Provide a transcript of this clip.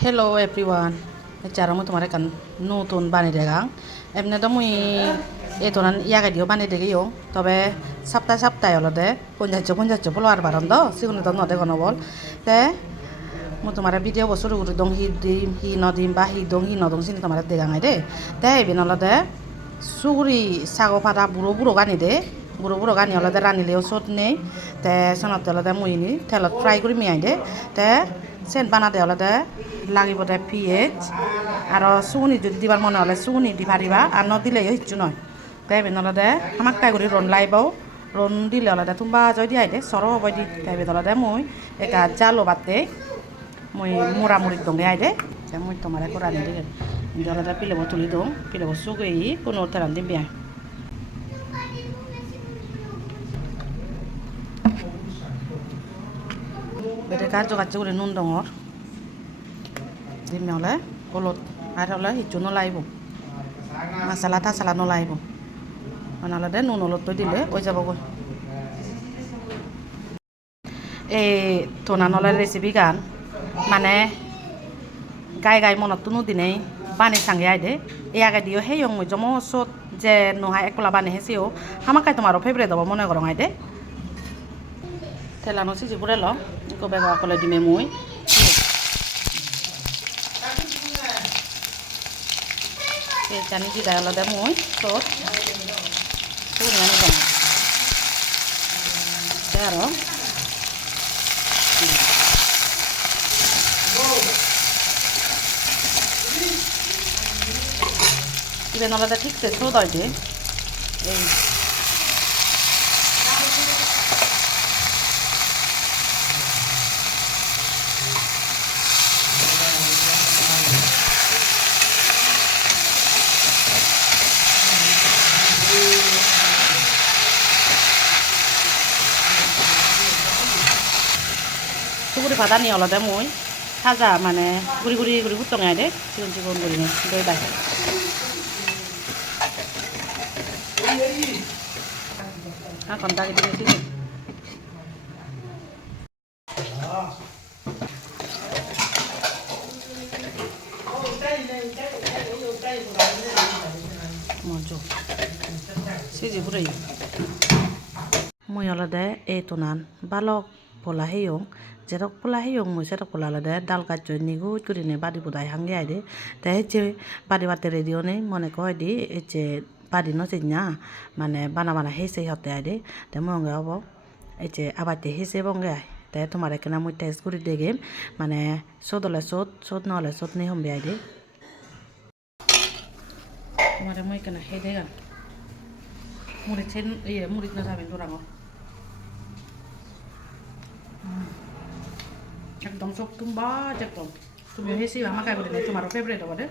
Hello everyone. Cara mu tumare kan nutun bani degang. Emne to mui etonan yaga dio bani dege yo. Tobe sapta olode ponjaccho polo ar baron do sigune to node kono bol. Te mu tumare video bo suru guru dong hi nodim ba hi nodong sini tumare degang ai de. Te ebin olode suguri sago pada buro gani de. Buro gani olode rani leo sot nei. Te sonot olode mui ni telot fry kuri mi ai de. Te sen banade olode লাগিবতে PH আর সুগুনি যদি দিবার মনে হলে সুগুনি দি পারিবা আর নদিলে হিচ্ছু নয় তাই বেনলদে আমাক তাই করে রন লাইবাও রন দিলে অলদে তুমবা জয় দি আইদে সর হবাই দি তাই বেনলদে মই একা জালো বাতে মই মুড়ি দঙ্গে আইদে তাই মই তোমার এক রানি দিকে জলদে পিলেব তুলি দং পিলেব সুগই কোনো তেরান দিন বিয়া বেটে কাজ করে নুন দঙর দিম হলে কলত আর হলে হিচু নলাইব মাসালা তাসালা নলাইব নাহলে নুন অলপ দিলে ওই যাব গৈ এই তোনা নলার রেসিপি গান মানে গাই মনত তো নুদিনেই বানি সাঙ্গে আইদে এই আগে দিও সেই মই জম সত যে নোহা একলা বানি হেসিও হামাকাই তোমার ফেভারিট হব মনে করো আইদে তেলানো সিজি পুরে ল কবে কলে দিমে মই জানি কি দাই অলদে মই সত সুগুনি আনি দং আর ইভেন অলদে ঠিকছে সত হয় যে এই সুগুরি ভাজা নিয়ে অলদে মই ভাজা মানে গুড়ি ফুটঙাই দে চিকন গুড়ি নে দই বাই কন্টা কেটে গেছি মজো সিজি পুরাই মই অলদে এই তোনান বালক পোলা হেয়ং যেরক পোলা হেয়ং মই সেরক পোলা আলাদা ডাল কাজ নিগুজ করে নে বাড়ি বোধাই হাঙ্গে আইদে তাই হচ্ছে বাড়ি বাতে রেডিও নেই মনে কয় দি হচ্ছে বাড়ি নচে না মানে বানা হেসে হতে আইদে তাই মঙ্গে হব হচ্ছে আবারতে হেসে বঙ্গে আয় তাই তোমার এখানে মই টেস্ট করে দেখে মানে সোদ হলে সোদ নহলে সোদ নেই হমবে আইদে তোমার মই এখানে হে দেগান মুড়িত না যাবেন তোরাঙর একদম সব তুমবা একদম তুমি হেসি আমাকে তোমার ফেভারিট হবে